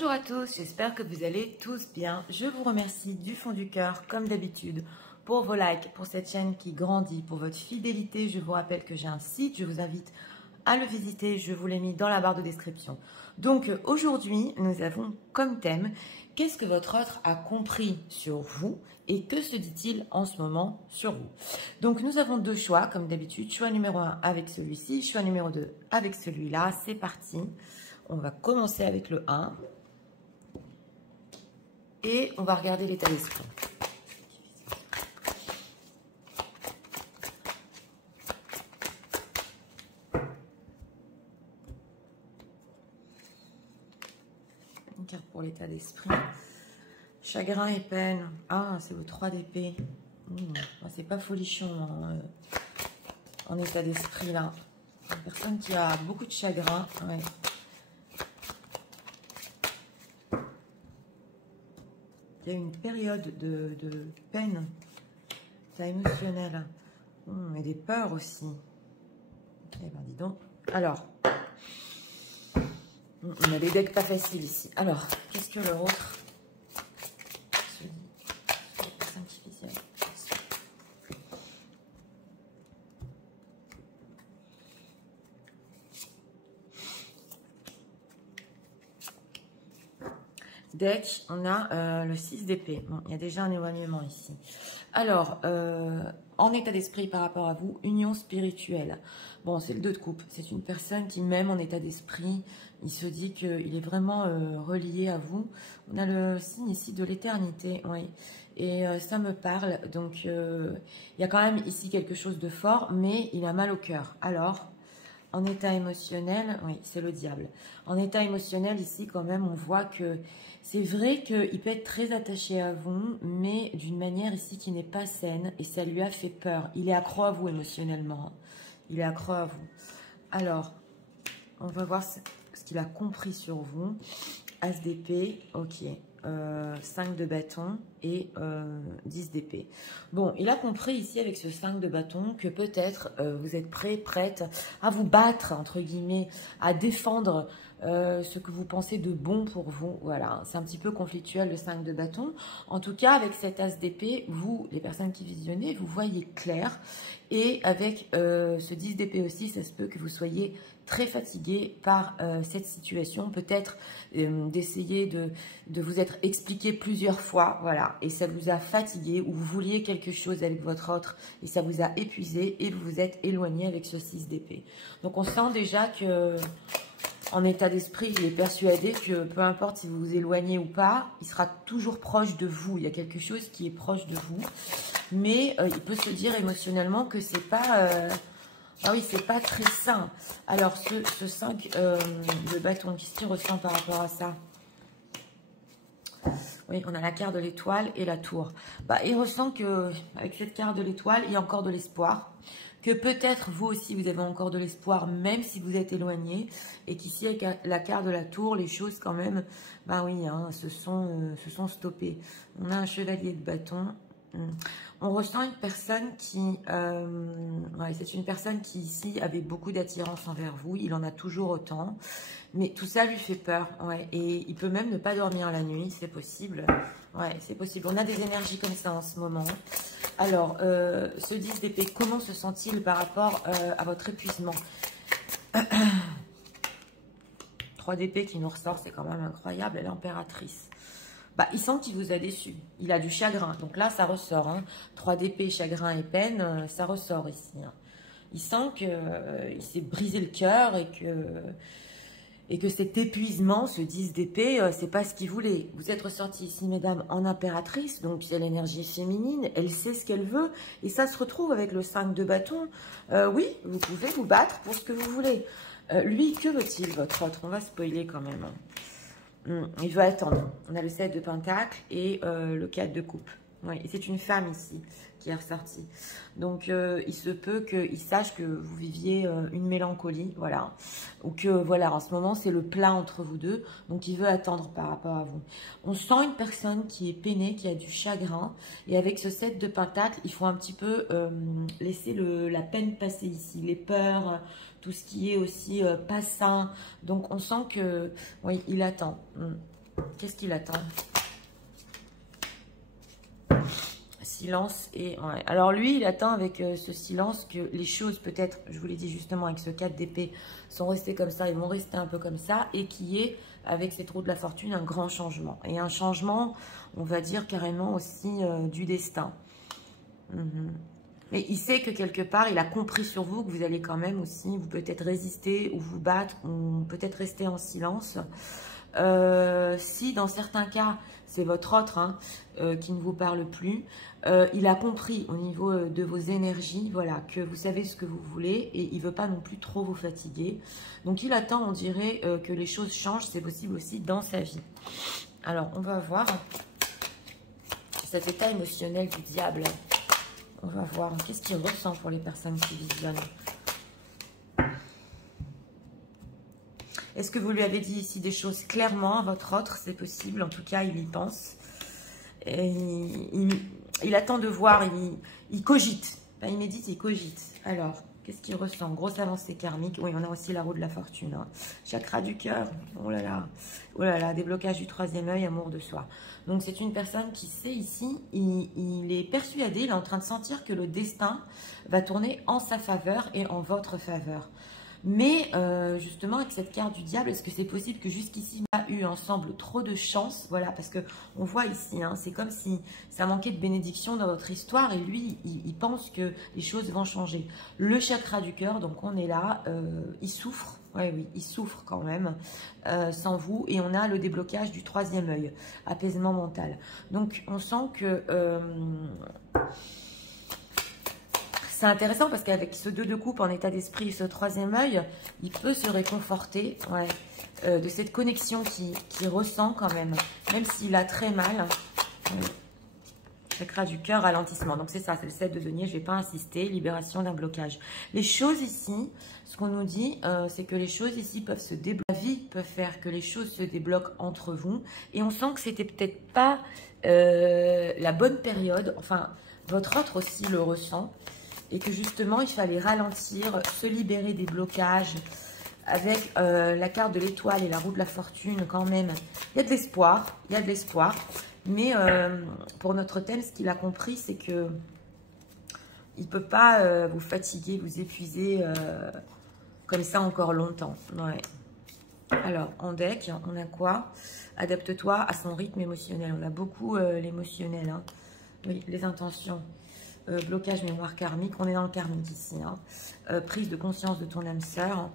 Bonjour à tous, j'espère que vous allez tous bien. Je vous remercie du fond du cœur, comme d'habitude, pour vos likes, pour cette chaîne qui grandit, pour votre fidélité. Je vous rappelle que j'ai un site, je vous invite à le visiter, je vous l'ai mis dans la barre de description. Donc aujourd'hui, nous avons comme thème, qu'est-ce que votre autre a compris sur vous et que se dit-il en ce moment sur vous? Donc nous avons deux choix, comme d'habitude, choix numéro 1 avec celui-ci, choix numéro 2 avec celui-là. C'est parti, on va commencer avec le 1 et on va regarder l'état d'esprit. Une carte pour l'état d'esprit. Chagrin et peine. Ah, c'est le 3 d'épée. C'est pas folichon hein, en état d'esprit là. Une personne qui a beaucoup de chagrin. Ouais. Il y a une période de peine. C'est émotionnel. Et des peurs aussi. Eh ben dis donc. Alors. On a des decks pas faciles ici. Alors, qu'est-ce que l'autre se dit? Les personnes qui visionnent. Deck, on a le 6 d'épée. Bon, il y a déjà un éloignement ici. Alors, en état d'esprit par rapport à vous, union spirituelle. Bon, c'est le 2 de coupe. C'est une personne qui, même en état d'esprit, il se dit qu'il est vraiment relié à vous. On a le signe ici de l'éternité, oui. Et ça me parle. Donc, il y a quand même ici quelque chose de fort, mais il a mal au cœur. Alors, en état émotionnel, oui, c'est le diable. En état émotionnel, ici, quand même, on voit que c'est vrai qu'il peut être très attaché à vous, mais d'une manière ici qui n'est pas saine, et ça lui a fait peur. Il est accro à vous émotionnellement. Il est accro à vous. Alors, on va voir ce qu'il a compris sur vous. As d'épée, ok. 5 de bâton et 10 d'épée. Bon, il a compris ici avec ce 5 de bâton que peut-être vous êtes prête à vous battre, entre guillemets, à défendre ce que vous pensez de bon pour vous. Voilà, c'est un petit peu conflictuel le 5 de bâton. En tout cas, avec cet as d'épée, vous, les personnes qui visionnez, vous voyez clair. Et avec ce 10 d'épée aussi, ça se peut que vous soyez très fatigué par cette situation, peut-être d'essayer de vous être expliqué plusieurs fois, voilà, et ça vous a fatigué, ou vous vouliez quelque chose avec votre autre, et ça vous a épuisé, et vous vous êtes éloigné avec ce 6 d'épée. Donc on sent déjà que, en état d'esprit, il est persuadé que peu importe si vous vous éloignez ou pas, il sera toujours proche de vous, il y a quelque chose qui est proche de vous, mais il peut se dire émotionnellement que c'est pas... ah oui, c'est pas très sain. Alors, ce 5 de bâton, qu'est-ce qu'il ressent par rapport à ça? Oui, on a la carte de l'étoile et la tour. Bah, il ressent que avec cette carte de l'étoile, il y a encore de l'espoir. Que peut-être vous aussi, vous avez encore de l'espoir, même si vous êtes éloigné. Et qu'ici, avec la carte de la tour, les choses quand même, bah oui, hein, se sont stoppées. On a un chevalier de bâton. On ressent une personne qui, ouais, c'est une personne qui ici avait beaucoup d'attirance envers vous, il en a toujours autant, mais tout ça lui fait peur, ouais, et il peut même ne pas dormir la nuit, c'est possible, ouais, c'est possible. On a des énergies comme ça en ce moment. Alors, ce 10 d'épée, comment se sent-il par rapport à votre épuisement? 3 d'épée qui nous ressort, c'est quand même incroyable, l'impératrice. Bah, il sent qu'il vous a déçu. Il a du chagrin. Donc là, ça ressort. Hein. 3 d'épée, chagrin et peine, ça ressort ici. Hein. Il sent qu'il s'est brisé le cœur et que cet épuisement, ce 10 d'épée, c'est pas ce qu'il voulait. Vous êtes ressorti ici, mesdames, en impératrice. Donc, c'est l'énergie féminine. Elle sait ce qu'elle veut. Et ça se retrouve avec le 5 de bâton. Oui, vous pouvez vous battre pour ce que vous voulez. Lui, que veut-il, votre autre? On va spoiler quand même. Hein. Il veut attendre. On a le 7 de pentacle et le 4 de coupe. Oui, c'est une femme ici qui est ressortie. Donc, il se peut qu'il sache que vous viviez une mélancolie, voilà. Ou que, voilà, en ce moment, c'est le plat entre vous deux. Donc, il veut attendre par rapport à vous. On sent une personne qui est peinée, qui a du chagrin. Et avec ce 7 de pentacle, il faut un petit peu laisser la peine passer ici. Les peurs, tout ce qui est aussi pas sain. Donc, on sent que, oui, il attend. Qu'est-ce qu'il attend? Silence et... Ouais. Alors lui, il attend avec ce silence que les choses, peut-être, je vous l'ai dit justement avec ce 4 d'épée, sont restées comme ça, ils vont rester un peu comme ça, et qu'il y ait, avec ces trous de la fortune, un grand changement. Et un changement, on va dire carrément aussi du destin. Mais il sait que quelque part, il a compris sur vous que vous allez quand même aussi, vous peut-être résister ou vous battre, ou peut-être rester en silence. Si dans certains cas, c'est votre autre hein, qui ne vous parle plus, il a compris au niveau de vos énergies, voilà, que vous savez ce que vous voulez et il ne veut pas non plus trop vous fatiguer. Donc il attend, on dirait, que les choses changent, c'est possible aussi dans sa vie. Alors, on va voir cet état émotionnel du diable. On va voir qu'est-ce qu'il ressent pour les personnes qui visionnent. Est-ce que vous lui avez dit ici des choses clairement à votre autre? C'est possible, en tout cas, il y pense. Et il attend de voir, il cogite. Pas il médite, il cogite. Alors, qu'est-ce qu'il ressent? Grosse avancée karmique. Oui, on a aussi la roue de la fortune. Hein. Chakra du cœur. Oh là là, déblocage du 3e œil, amour de soi. Donc, c'est une personne qui sait ici, il est persuadé, il est en train de sentir que le destin va tourner en sa faveur et en votre faveur. Mais justement, avec cette carte du diable, est-ce que c'est possible que jusqu'ici, on a eu ensemble trop de chance? Voilà, parce qu'on voit ici, hein, c'est comme si ça manquait de bénédiction dans votre histoire. Et lui, il pense que les choses vont changer. Le chakra du cœur, donc on est là, il souffre. Oui, il souffre quand même sans vous. Et on a le déblocage du 3e œil, apaisement mental. Donc, on sent que... c'est intéressant parce qu'avec ce 2 de coupe en état d'esprit et ce 3e œil, il peut se réconforter de cette connexion qu'il ressent quand même s'il a très mal. Chakra du cœur, ralentissement. Donc c'est ça, c'est le 7 de denier, je ne vais pas insister. Libération d'un blocage. Les choses ici, ce qu'on nous dit, c'est que les choses ici peuvent se débloquer. La vie peut faire que les choses se débloquent entre vous. Et on sent que c'était peut-être pas la bonne période. Enfin, votre autre aussi le ressent. Et que justement, il fallait ralentir, se libérer des blocages. Avec la carte de l'étoile et la roue de la fortune, quand même, il y a de l'espoir. Il y a de l'espoir. Mais pour notre thème, ce qu'il a compris, c'est que il ne peut pas vous fatiguer, vous épuiser comme ça encore longtemps. Ouais. Alors, en deck, on a quoi? Adapte-toi à son rythme émotionnel. On a beaucoup l'émotionnel. Hein. Oui, les intentions. Blocage mémoire karmique, on est dans le karmique ici, hein. Prise de conscience de ton âme sœur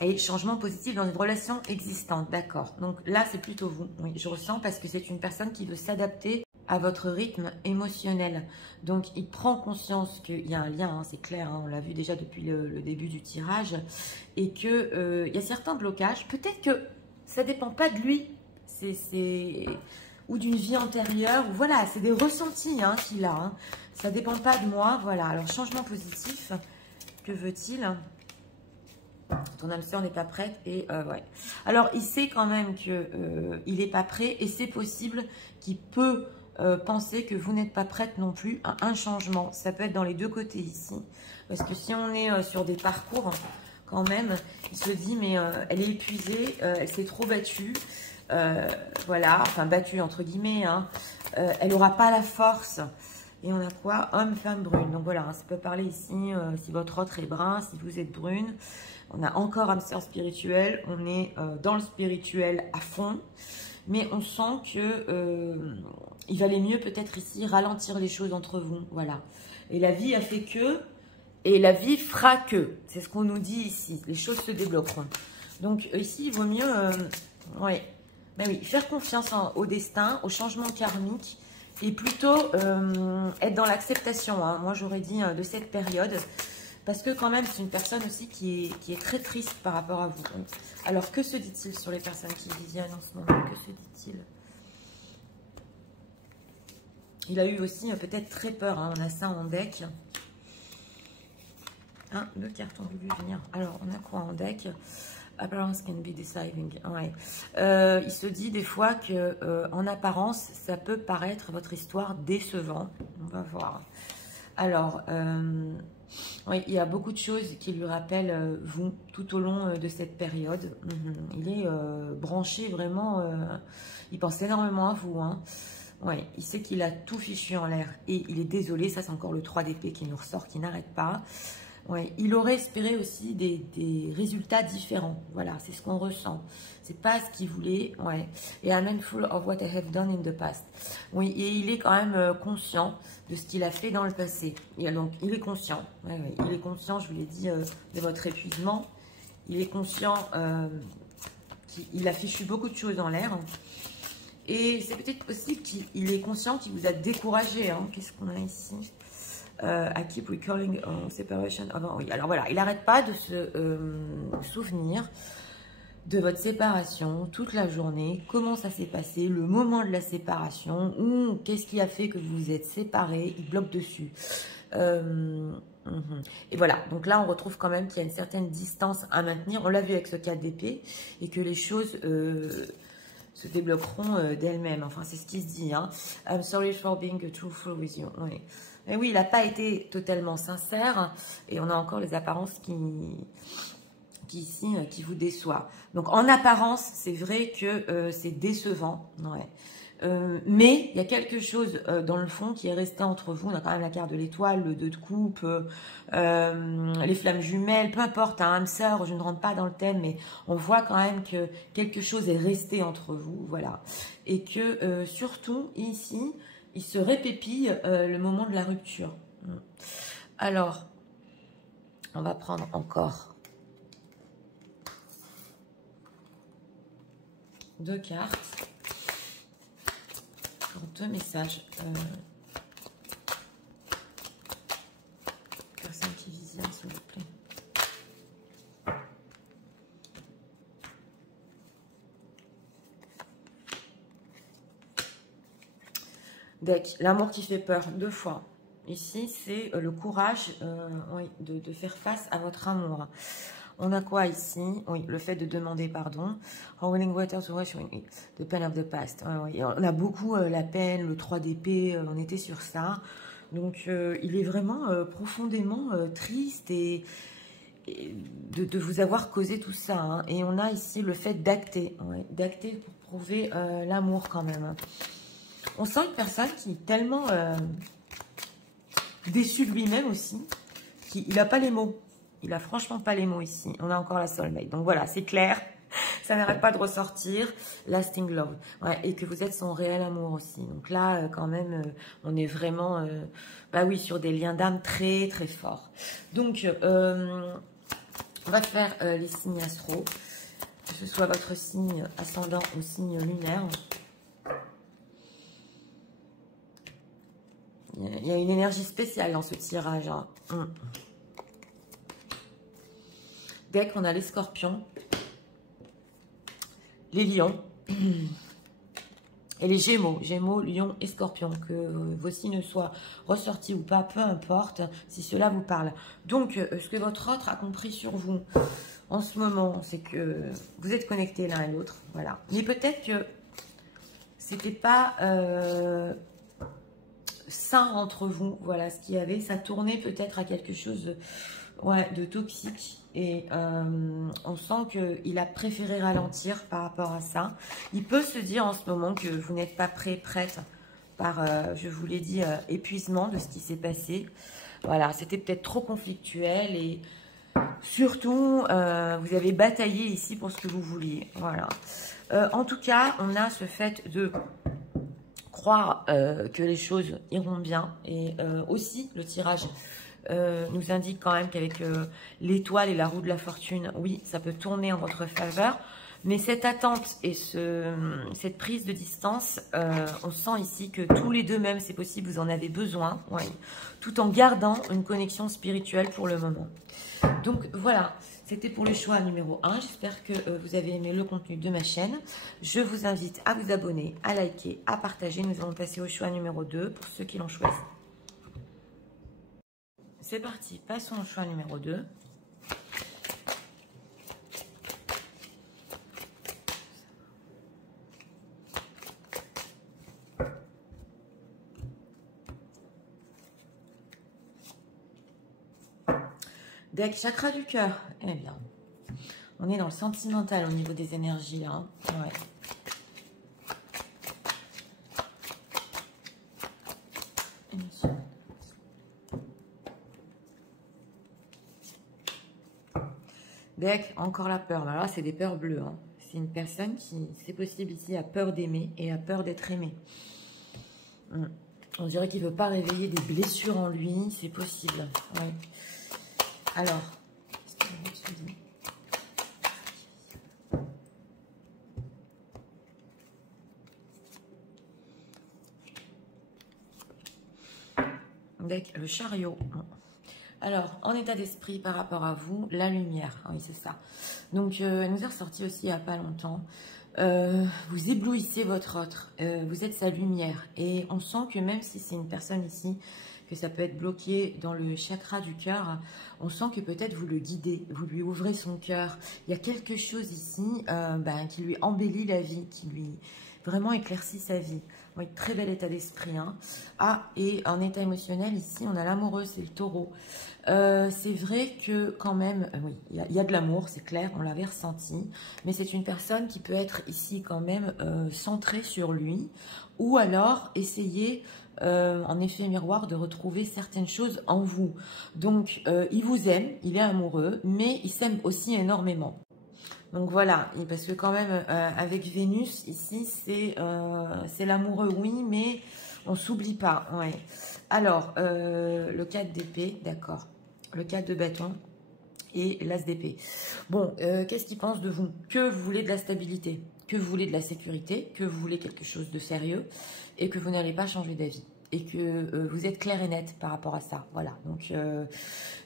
et changement positif dans une relation existante, d'accord. Donc là, c'est plutôt vous, oui, je ressens parce que c'est une personne qui veut s'adapter à votre rythme émotionnel. Donc, il prend conscience qu'il y a un lien, hein, c'est clair, hein, on l'a vu déjà depuis le début du tirage, et qu'il y a certains blocages, peut-être que ça ne dépend pas de lui, ou d'une vie antérieure, ou voilà, c'est des ressentis hein, qu'il a, hein. Ça ne dépend pas de moi, voilà. Alors, changement positif, que veut-il? Ton âme sœur n'est pas prête et ouais. Alors, il sait quand même qu'il n'est pas prêt et c'est possible qu'il peut penser que vous n'êtes pas prête non plus à un changement. Ça peut être dans les deux côtés ici. Parce que si on est sur des parcours, quand même, il se dit, mais elle est épuisée, elle s'est trop battue. Voilà, enfin battue entre guillemets. Hein. Elle n'aura pas la force. Et on a quoi? Homme, femme, brune. Donc voilà, hein, ça peut parler ici, si votre autre est brun, si vous êtes brune. On a encore âme sœur spirituelle. On est dans le spirituel à fond. Mais on sent que il valait mieux peut-être ici ralentir les choses entre vous. Voilà. Et la vie a fait que, et la vie fera que. C'est ce qu'on nous dit ici. Les choses se débloqueront. Donc ici, il vaut mieux ouais, ben oui, faire confiance au destin, au changement karmique. Et plutôt être dans l'acceptation, hein. Moi j'aurais dit de cette période, parce que quand même c'est une personne aussi qui est très triste par rapport à vous. Alors que se dit-il sur les personnes qui visionnent en ce moment? Que se dit-il? Il a eu aussi peut-être très peur, hein. On a ça en deck. Hein, 2 cartes ont voulu venir. Alors on a quoi en deck? Appearance can be deceiving. Ouais. Il se dit des fois que en apparence, ça peut paraître votre histoire décevant. On va voir. Alors, Oui, il y a beaucoup de choses qui lui rappellent vous tout au long de cette période. Il est branché vraiment, il pense énormément à vous. Hein. Ouais, il sait qu'il a tout fichu en l'air et il est désolé. Ça, c'est encore le 3 d'épée qui nous ressort, qui n'arrête pas. Ouais, il aurait espéré aussi des résultats différents. Voilà, c'est ce qu'on ressent. C'est pas ce qu'il voulait. Ouais. Et I'm mindful of what I have done in the past. Oui, et il est quand même conscient de ce qu'il a fait dans le passé. Et donc, il est conscient. Ouais, ouais, il est conscient, je vous l'ai dit, de votre épuisement. Il est conscient qu'il a fichu beaucoup de choses en l'air. Et c'est peut-être aussi qu'il est conscient qu'il vous a découragé. Hein. Qu'est-ce qu'on a ici? I keep recalling separation. Oui, alors voilà, il n'arrête pas de se souvenir de votre séparation toute la journée. Comment ça s'est passé, le moment de la séparation, ou qu'est-ce qui a fait que vous vous êtes séparés. Il bloque dessus. Et voilà, donc là on retrouve quand même qu'il y a une certaine distance à maintenir. On l'a vu avec ce 4 d'épée et que les choses se débloqueront d'elles-mêmes. Enfin, c'est ce qui se dit. Hein. I'm sorry for being truthful with you. Oui. Et oui, il n'a pas été totalement sincère et on a encore les apparences qui vous déçoivent. Donc, en apparence, c'est vrai que c'est décevant. Ouais. Mais il y a quelque chose dans le fond qui est resté entre vous. On a quand même la carte de l'étoile, le 2 de coupe, les flammes jumelles, peu importe, un âme sœur, je ne rentre pas dans le thème, mais on voit quand même que quelque chose est resté entre vous, voilà. Et que surtout, ici, il se répépille le moment de la rupture. Alors, on va prendre encore 2 cartes. 2 messages. Personne qui visionne, s'il vous plaît. Deck, l'amour qui fait peur, 2 fois. Ici, c'est le courage oui, de faire face à votre amour. On a quoi ici? Oui, le fait de demander pardon. Willing water to wash the pain of the past. Oui, on a beaucoup la peine, le 3 d'épée, on était sur ça. Donc, il est vraiment profondément triste et de vous avoir causé tout ça. Hein. Et on a ici le fait d'acter. Ouais, d'acter pour prouver l'amour quand même. On sent une personne qui est tellement déçue de lui-même aussi, qu'il n'a pas les mots. Il a franchement pas les mots ici. On a encore la soulmate. Donc voilà, c'est clair. Ça n'arrête pas de ressortir. Lasting love. Ouais, et que vous êtes son réel amour aussi. Donc là, quand même, on est vraiment, bah oui, sur des liens d'âme très, très forts. Donc, on va faire les signes astro. Que ce soit votre signe ascendant ou signe lunaire. Il y a une énergie spéciale dans ce tirage. Hein. Deck, on a les scorpions, les lions et les gémeaux. Gémeaux, lions et scorpions. Que vos signes soient ressortis ou pas, peu importe, si cela vous parle. Donc, ce que votre autre a compris sur vous en ce moment, c'est que vous êtes connectés l'un à l'autre. Voilà. Mais peut-être que c'était pas sain entre vous. Voilà ce qu'il y avait. Ça tournait peut-être à quelque chose de toxique. Et on sent qu'il a préféré ralentir par rapport à ça. Il peut se dire en ce moment que vous n'êtes pas prête par, je vous l'ai dit, épuisement de ce qui s'est passé. Voilà, c'était peut-être trop conflictuel et surtout, vous avez bataillé ici pour ce que vous vouliez. Voilà. En tout cas, on a ce fait de croire que les choses iront bien et aussi le tirage nous indique quand même qu'avec l'étoile et la roue de la fortune, oui, ça peut tourner en votre faveur. Mais cette attente et cette prise de distance, on sent ici que tous les deux même, c'est possible, vous en avez besoin, ouais, tout en gardant une connexion spirituelle pour le moment. Donc voilà, c'était pour le choix numéro 1. J'espère que vous avez aimé le contenu de ma chaîne. Je vous invite à vous abonner, à liker, à partager. Nous allons passer au choix numéro 2 pour ceux qui l'ont choisi. C'est parti, passons au choix numéro 2. Deck chakra du cœur. Eh bien, on est dans le sentimental au niveau des énergies là. Hein. Ouais. Deck, encore la peur. Là, c'est des peurs bleues. Hein. C'est une personne qui, c'est possible ici, a peur d'aimer et a peur d'être aimé. On dirait qu'il ne veut pas réveiller des blessures en lui. C'est possible. Ouais. Alors, Deck, le chariot. Alors, en état d'esprit par rapport à vous, la lumière. Ah oui, c'est ça. Donc, elle nous est ressortie aussi il n'y a pas longtemps. Vous éblouissez votre autre. Vous êtes sa lumière. Et on sent que même si c'est une personne ici, que ça peut être bloqué dans le chakra du cœur, on sent que peut-être vous le guidez, vous lui ouvrez son cœur. Il y a quelque chose ici qui lui embellit la vie, qui lui vraiment éclaircit sa vie. Oui, très bel état d'esprit. Hein. Ah, et en état émotionnel, ici, on a l'amoureux, c'est le taureau. C'est vrai que quand même, oui, il y a de l'amour, c'est clair, on l'avait ressenti. Mais c'est une personne qui peut être ici quand même centrée sur lui. Ou alors essayer, en effet miroir, de retrouver certaines choses en vous. Donc, il vous aime, il est amoureux, mais il s'aime aussi énormément. Donc voilà, parce que quand même, avec Vénus, ici, c'est l'amoureux, oui, mais on ne s'oublie pas. Ouais. Alors, le 4 d'épée, d'accord. Le 4 de bâton et l'as d'épée. Bon, qu'est-ce qu'il pense de vous? Que vous voulez de la stabilité, que vous voulez de la sécurité, que vous voulez quelque chose de sérieux et que vous n'allez pas changer d'avis. Et que vous êtes clair et net par rapport à ça. Voilà, donc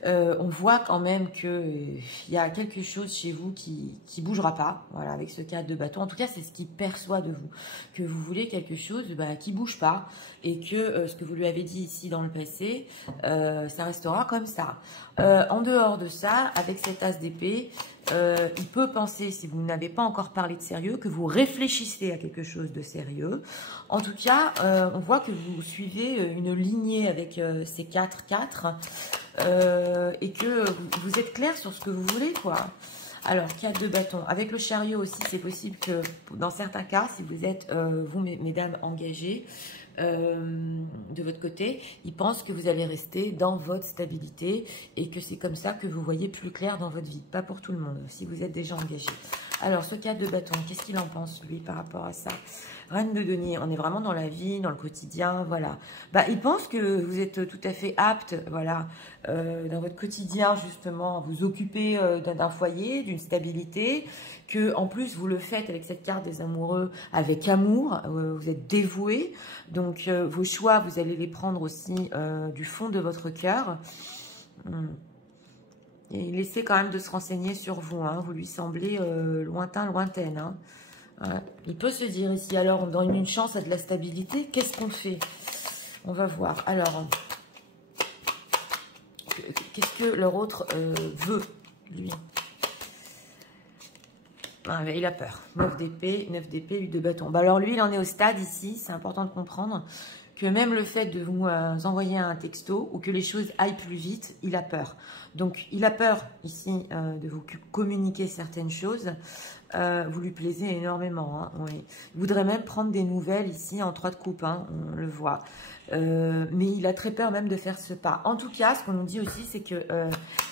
on voit quand même qu'il y a quelque chose chez vous qui bougera pas, voilà, avec ce 4 de bâton. En tout cas, c'est ce qu'il perçoit de vous, que vous voulez quelque chose qui bouge pas et que ce que vous lui avez dit ici dans le passé, ça restera comme ça. En dehors de ça, avec cet as d'épée, il peut penser, si vous n'avez pas encore parlé de sérieux, que vous réfléchissez à quelque chose de sérieux. En tout cas, on voit que vous suivez une lignée avec ces 4 et que vous êtes clair sur ce que vous voulez, quoi. Alors, 4 de bâton. Avec le chariot aussi, c'est possible que, dans certains cas, si vous êtes, vous, mesdames, engagées, de votre côté, ils pensent que vous allez rester dans votre stabilité et que c'est comme ça que vous voyez plus clair dans votre vie. Pas pour tout le monde, si vous êtes déjà engagé. Alors, ce 4 de bâton, qu'est-ce qu'il en pense, lui, par rapport à ça? Reine de denier, on est vraiment dans la vie, dans le quotidien, voilà. Il pense que vous êtes tout à fait apte, voilà, dans votre quotidien, justement, à vous occuper d'un foyer, d'une stabilité, que en plus, vous le faites avec cette carte des amoureux, avec amour, vous êtes dévoué, donc vos choix, vous allez les prendre aussi du fond de votre cœur. Et il essaie quand même de se renseigner sur vous, hein. Vous lui semblez lointaine. Hein. Il peut se dire ici, alors on donne une chance à de la stabilité, qu'est-ce qu'on fait? On va voir. Alors, qu'est-ce que leur autre veut, lui? Il a peur. 9 d'épée, 8 de bâton. Alors lui, il en est au stade ici, c'est important de comprendre que même le fait de vous envoyer un texto ou que les choses aillent plus vite, il a peur. Donc, il a peur ici de vous communiquer certaines choses. Vous lui plaisez énormément. Hein, oui. Il voudrait même prendre des nouvelles ici en 3 de coupe, hein, on le voit. Mais il a très peur même de faire ce pas. En tout cas, ce qu'on nous dit aussi, c'est que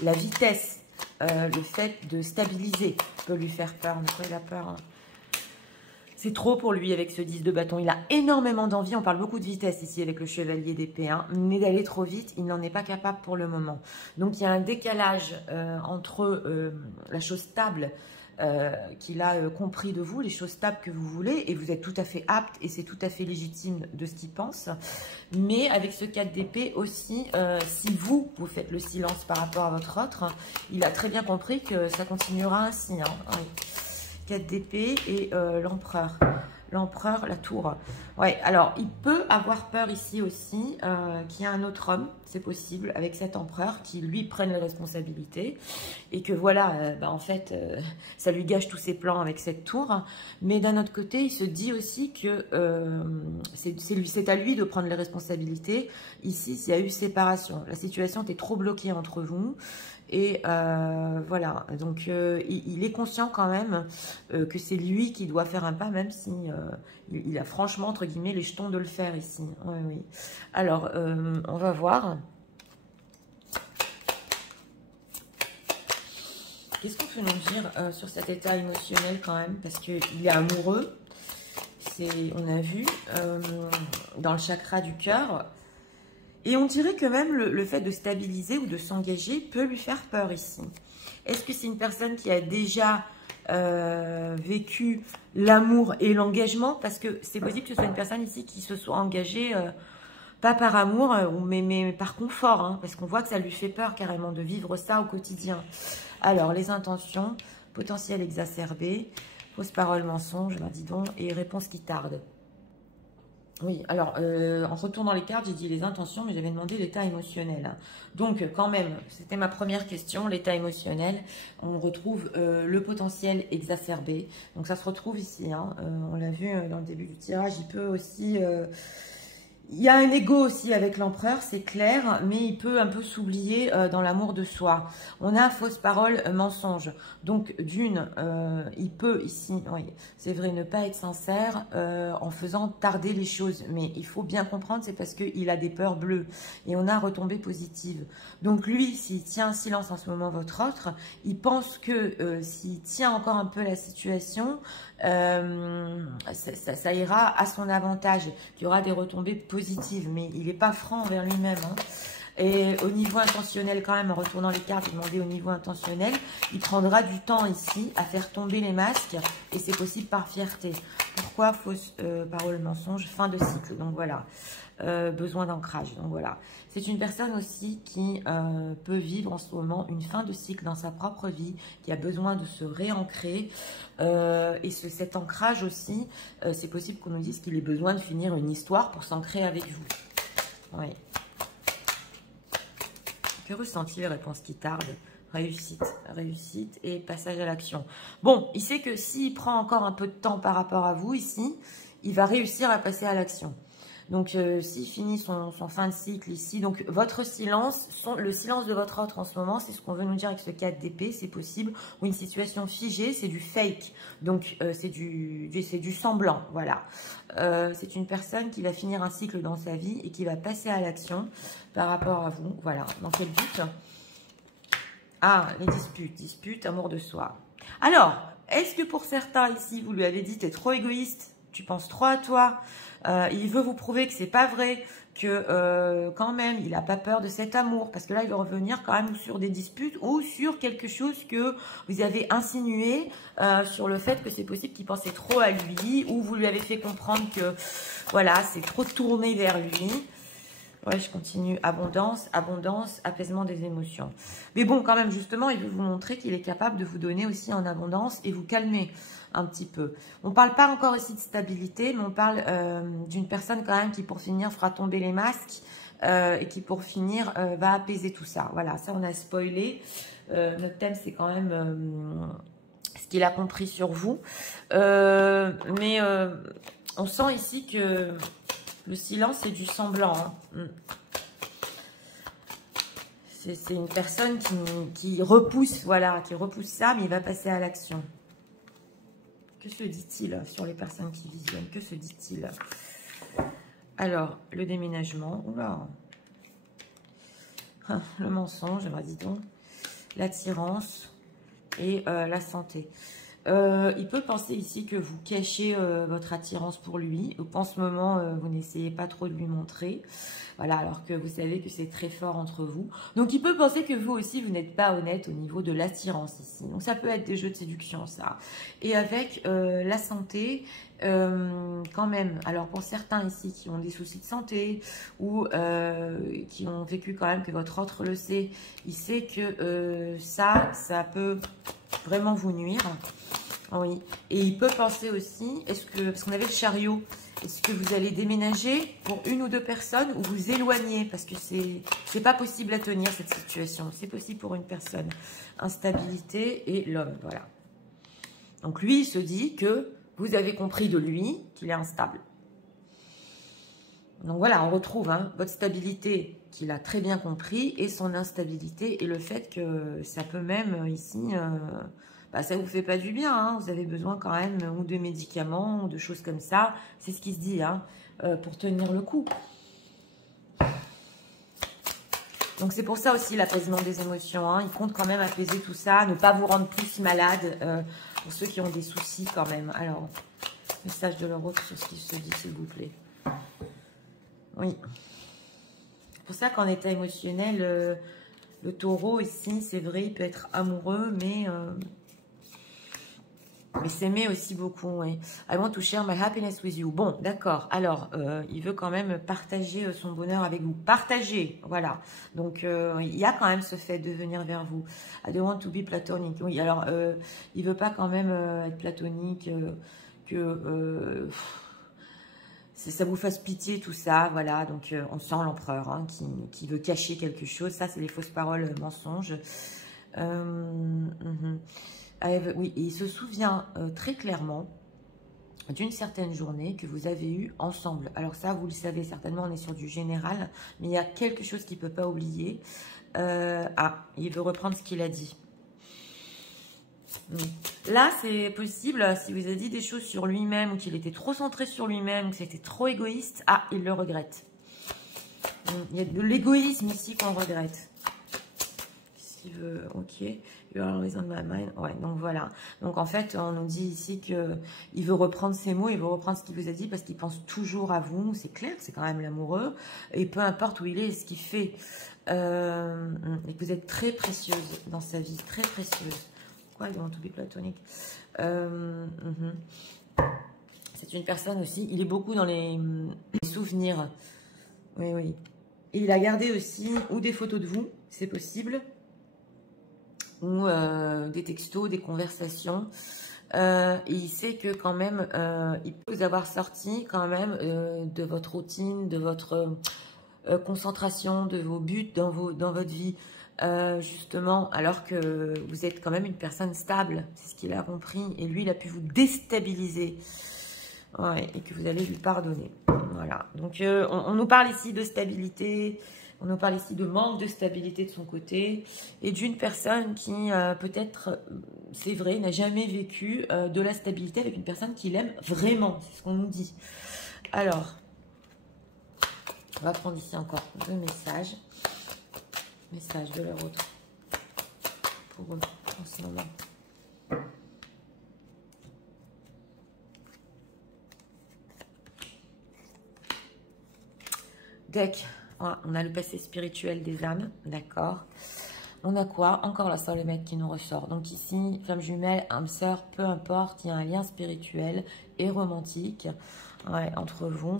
la vitesse, le fait de stabiliser peut lui faire peur. Mais quoi, il a peur, hein. C'est trop pour lui avec ce 10 de bâton. Il a énormément d'envie. On parle beaucoup de vitesse ici avec le chevalier d'épée. Hein, mais d'aller trop vite, il n'en est pas capable pour le moment. Donc, il y a un décalage entre la chose stable qu'il a compris de vous, les choses stables que vous voulez. Et vous êtes tout à fait apte et c'est tout à fait légitime de ce qu'il pense. Mais avec ce 4 d'épée aussi, si vous faites le silence par rapport à votre autre, il a très bien compris que ça continuera ainsi. Hein, oui. 4 d'épée et l'empereur. L'empereur, la tour. Ouais, alors, il peut avoir peur ici aussi qu'il y ait un autre homme, c'est possible, avec cet empereur, qui lui prenne les responsabilités. Et que voilà, en fait, ça lui gâche tous ses plans avec cette tour. Mais d'un autre côté, il se dit aussi que c'est à lui de prendre les responsabilités. Ici, il y a eu séparation. La situation était trop bloquée entre vous. Et voilà, donc il est conscient quand même que c'est lui qui doit faire un pas, même si il a franchement, entre guillemets, les jetons de le faire ici. Oui, oui. Alors, on va voir. Qu'est-ce qu'on peut nous dire sur cet état émotionnel quand même? Parce qu'il est amoureux, on a vu, dans le chakra du cœur. Et on dirait que même le fait de stabiliser ou de s'engager peut lui faire peur ici. Est-ce que c'est une personne qui a déjà vécu l'amour et l'engagement? Parce que c'est possible que ce soit une personne ici qui se soit engagée, pas par amour, mais par confort. Hein, parce qu'on voit que ça lui fait peur carrément de vivre ça au quotidien. Alors, les intentions, potentiel exacerbé, fausse parole, mensonge, ben dis donc, et réponse qui tarde. Oui, alors, en retournant les cartes, j'ai dit les intentions, mais j'avais demandé l'état émotionnel. Donc, quand même, c'était ma première question, l'état émotionnel. On retrouve le potentiel exacerbé. Donc, ça se retrouve ici. Hein, on l'a vu dans le début du tirage. Il peut aussi... il y a un ego aussi avec l'empereur, c'est clair, mais il peut un peu s'oublier dans l'amour de soi. On a fausse parole, mensonge. Donc, d'une, il peut ici, oui, c'est vrai, ne pas être sincère en faisant tarder les choses. Mais il faut bien comprendre, c'est parce qu'il a des peurs bleues. Et on a retombées positives. Donc, lui, s'il tient un silence en ce moment, votre autre, il pense que s'il tient encore un peu la situation, ça ira à son avantage. Il y aura des retombées positives, mais il n'est pas franc envers lui-même. Hein. Et au niveau intentionnel, quand même, en retournant les cartes, demandez au niveau intentionnel, il prendra du temps ici à faire tomber les masques, et c'est possible par fierté. Pourquoi fausse parole, mensonge, fin de cycle. Donc voilà, besoin d'ancrage. Donc voilà, c'est une personne aussi qui peut vivre en ce moment une fin de cycle dans sa propre vie, qui a besoin de se réancrer. Et cet ancrage aussi, c'est possible qu'on nous dise qu'il ait besoin de finir une histoire pour s'ancrer avec vous. Oui. Que ressent-il? Réponse qui tarde. Réussite, réussite et passage à l'action. Bon, il sait que s'il prend encore un peu de temps par rapport à vous ici, il va réussir à passer à l'action. Donc, s'il finit son fin de cycle ici, donc votre silence, le silence de votre autre en ce moment, c'est ce qu'on veut nous dire avec ce 4 d'épée, c'est possible, ou une situation figée, c'est du fake, donc c'est du semblant, voilà. C'est une personne qui va finir un cycle dans sa vie et qui va passer à l'action par rapport à vous, voilà. Dans quel but? Ah, les disputes, amour de soi. Alors, est-ce que pour certains ici, vous lui avez dit, t'es trop égoïste, tu penses trop à toi, il veut vous prouver que c'est pas vrai, que quand même, il n'a pas peur de cet amour, parce que là, il veut revenir quand même sur des disputes ou sur quelque chose que vous avez insinué sur le fait que c'est possible qu'il pensait trop à lui, ou vous lui avez fait comprendre que, voilà, c'est trop tourné vers lui. Ouais, je continue. Abondance, abondance, apaisement des émotions. Mais bon, quand même, justement, il veut vous montrer qu'il est capable de vous donner aussi en abondance et vous calmer un petit peu. On ne parle pas encore ici de stabilité, mais on parle d'une personne quand même qui, pour finir, fera tomber les masques et qui, pour finir, va apaiser tout ça. Voilà, ça, on a spoilé. Notre thème, c'est quand même ce qu'il a compris sur vous. Mais on sent ici que... le silence, c'est du semblant. Hein. C'est une personne qui repousse, voilà, qui repousse ça, mais il va passer à l'action. Que se dit-il sur les personnes qui visionnent? Que se dit-il? Alors, le déménagement. Oula. Le mensonge, bah dis donc. L'attirance et la santé. Il peut penser ici que vous cachez votre attirance pour lui, ou qu'en ce moment, vous n'essayez pas trop de lui montrer. Voilà, alors que vous savez que c'est très fort entre vous. Donc, il peut penser que vous aussi, vous n'êtes pas honnête au niveau de l'attirance ici. Donc, ça peut être des jeux de séduction, ça. Et avec la santé, quand même, alors pour certains ici qui ont des soucis de santé ou qui ont vécu quand même que votre autre le sait, il sait que ça peut vraiment vous nuire. Oui, et il peut penser aussi, parce qu'on avait le chariot, est-ce que vous allez déménager pour une ou deux personnes ou vous éloigner? Parce que c'est pas possible à tenir cette situation. C'est possible pour une personne. Instabilité et l'homme, voilà. Donc lui, il se dit que vous avez compris de lui qu'il est instable. Donc voilà, on retrouve hein, votre stabilité qu'il a très bien compris et son instabilité et le fait que ça peut même ici, bah, ça vous fait pas du bien. Hein, vous avez besoin quand même ou de médicaments ou de choses comme ça. C'est ce qui se dit hein, pour tenir le coup. Donc c'est pour ça aussi l'apaisement des émotions. Hein. Il compte quand même apaiser tout ça, ne pas vous rendre plus malade pour ceux qui ont des soucis quand même. Alors, message de leur autre sur ce qui se dit s'il vous plaît. Oui. C'est pour ça qu'en état émotionnel, le taureau ici, c'est vrai, il peut être amoureux, mais s'aimer aussi beaucoup. Oui. I want to share my happiness with you. Bon, d'accord. Alors, il veut quand même partager son bonheur avec vous. Partager, voilà. Donc, il y a quand même ce fait de venir vers vous. I don't want to be platonic. Oui, alors, il veut pas quand même être platonique, ça vous fasse pitié, tout ça, voilà. Donc, on sent l'empereur hein, qui veut cacher quelque chose. Ça, c'est les fausses paroles, mensonges. Oui, et il se souvient très clairement d'une certaine journée que vous avez eue ensemble. Alors ça, vous le savez certainement, on est sur du général, mais il y a quelque chose qu'il ne peut pas oublier. Il veut reprendre ce qu'il a dit. Là, c'est possible, si vous avez dit des choses sur lui-même, ou qu'il était trop centré sur lui-même, que c'était trop égoïste, il le regrette. Il y a de l'égoïsme ici qu'on regrette. Qu'est-ce qu'il veut? Ok. You are always on my mind. Ouais, donc voilà. Donc en fait, on nous dit ici qu'il veut reprendre ses mots, il veut reprendre ce qu'il vous a dit parce qu'il pense toujours à vous. C'est clair, c'est quand même l'amoureux. Et peu importe où il est, ce qu'il fait. Et que vous êtes très précieuse dans sa vie, très précieuse. Quoi, I don't want to be platonic. C'est une personne aussi, il est beaucoup dans les souvenirs. Oui, oui. Et il a gardé aussi ou des photos de vous, c'est possible. Ou des textos, des conversations. Et il sait que quand même, il peut vous avoir sorti quand même de votre routine, de votre concentration, de vos buts dans votre vie, justement, alors que vous êtes quand même une personne stable. C'est ce qu'il a compris. Et lui, il a pu vous déstabiliser. Ouais, et que vous allez lui pardonner. Voilà. Donc, on nous parle ici de stabilité. On nous parle ici de manque de stabilité de son côté et d'une personne qui peut-être, c'est vrai, n'a jamais vécu de la stabilité avec une personne qu'il aime vraiment. C'est ce qu'on nous dit. Alors, on va prendre ici encore 2 messages. Messages de leur autre pour eux en ce moment. Deck. On a le passé spirituel des âmes, d'accord. On a quoi? Encore la soulmate qui nous ressort. Donc ici, flamme jumelle, âme sœur, peu importe, il y a un lien spirituel et romantique entre vous.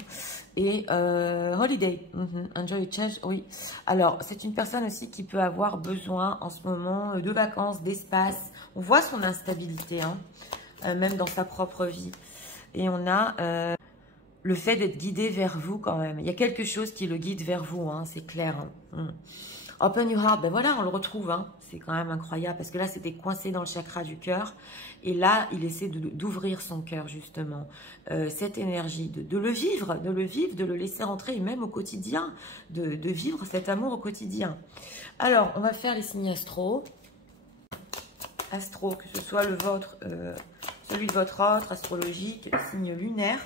Et holiday, enjoy a change, oui. Alors, c'est une personne aussi qui peut avoir besoin en ce moment de vacances, d'espace. On voit son instabilité, hein, même dans sa propre vie. Et on a... le fait d'être guidé vers vous quand même. Il y a quelque chose qui le guide vers vous, hein, c'est clair. Open your heart, ben voilà, on le retrouve. Hein. C'est quand même incroyable parce que là, c'était coincé dans le chakra du cœur. Et là, il essaie d'ouvrir son cœur, justement. Cette énergie, de le vivre, de le laisser rentrer, et même au quotidien, de vivre cet amour au quotidien. Alors, on va faire les signes astro. Astro, que ce soit le vôtre, celui de votre autre, astrologique, signe lunaire.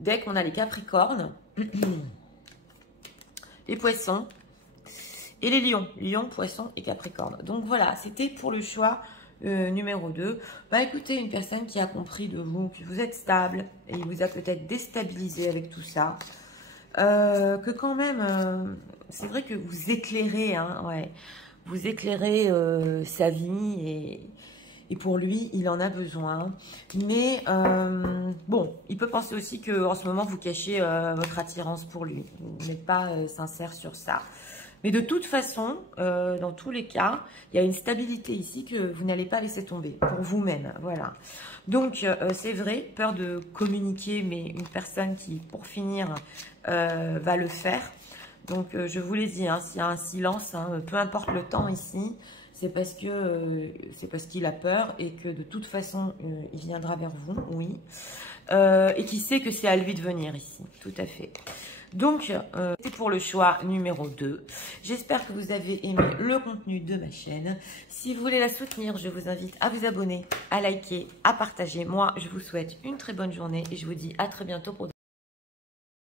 Dès qu'on a les Capricornes, les Poissons et les Lions. Lions, Poissons et Capricornes. Donc voilà, c'était pour le choix numéro 2. Bah écoutez, une personne qui a compris de vous que vous êtes stable et il vous a peut-être déstabilisé avec tout ça. Que quand même, c'est vrai que vous éclairez, hein, ouais, vous éclairez sa vie et pour lui, il en a besoin. Mais bon, il peut penser aussi qu'en ce moment, vous cachez votre attirance pour lui. Vous n'êtes pas sincère sur ça. Mais de toute façon, dans tous les cas, il y a une stabilité ici que vous n'allez pas laisser tomber pour vous-même. Voilà. Donc, c'est vrai, peur de communiquer, mais une personne qui, pour finir, va le faire. Donc, je vous l'ai dit, hein, s'il y a un silence, hein, peu importe le temps ici, c'est parce qu'il a peur et que de toute façon, il viendra vers vous, oui. Et qui sait que c'est à lui de venir ici, tout à fait. Donc, c'est pour le choix numéro 2. J'espère que vous avez aimé le contenu de ma chaîne. Si vous voulez la soutenir, je vous invite à vous abonner, à liker, à partager. Moi, je vous souhaite une très bonne journée et je vous dis à très bientôt pour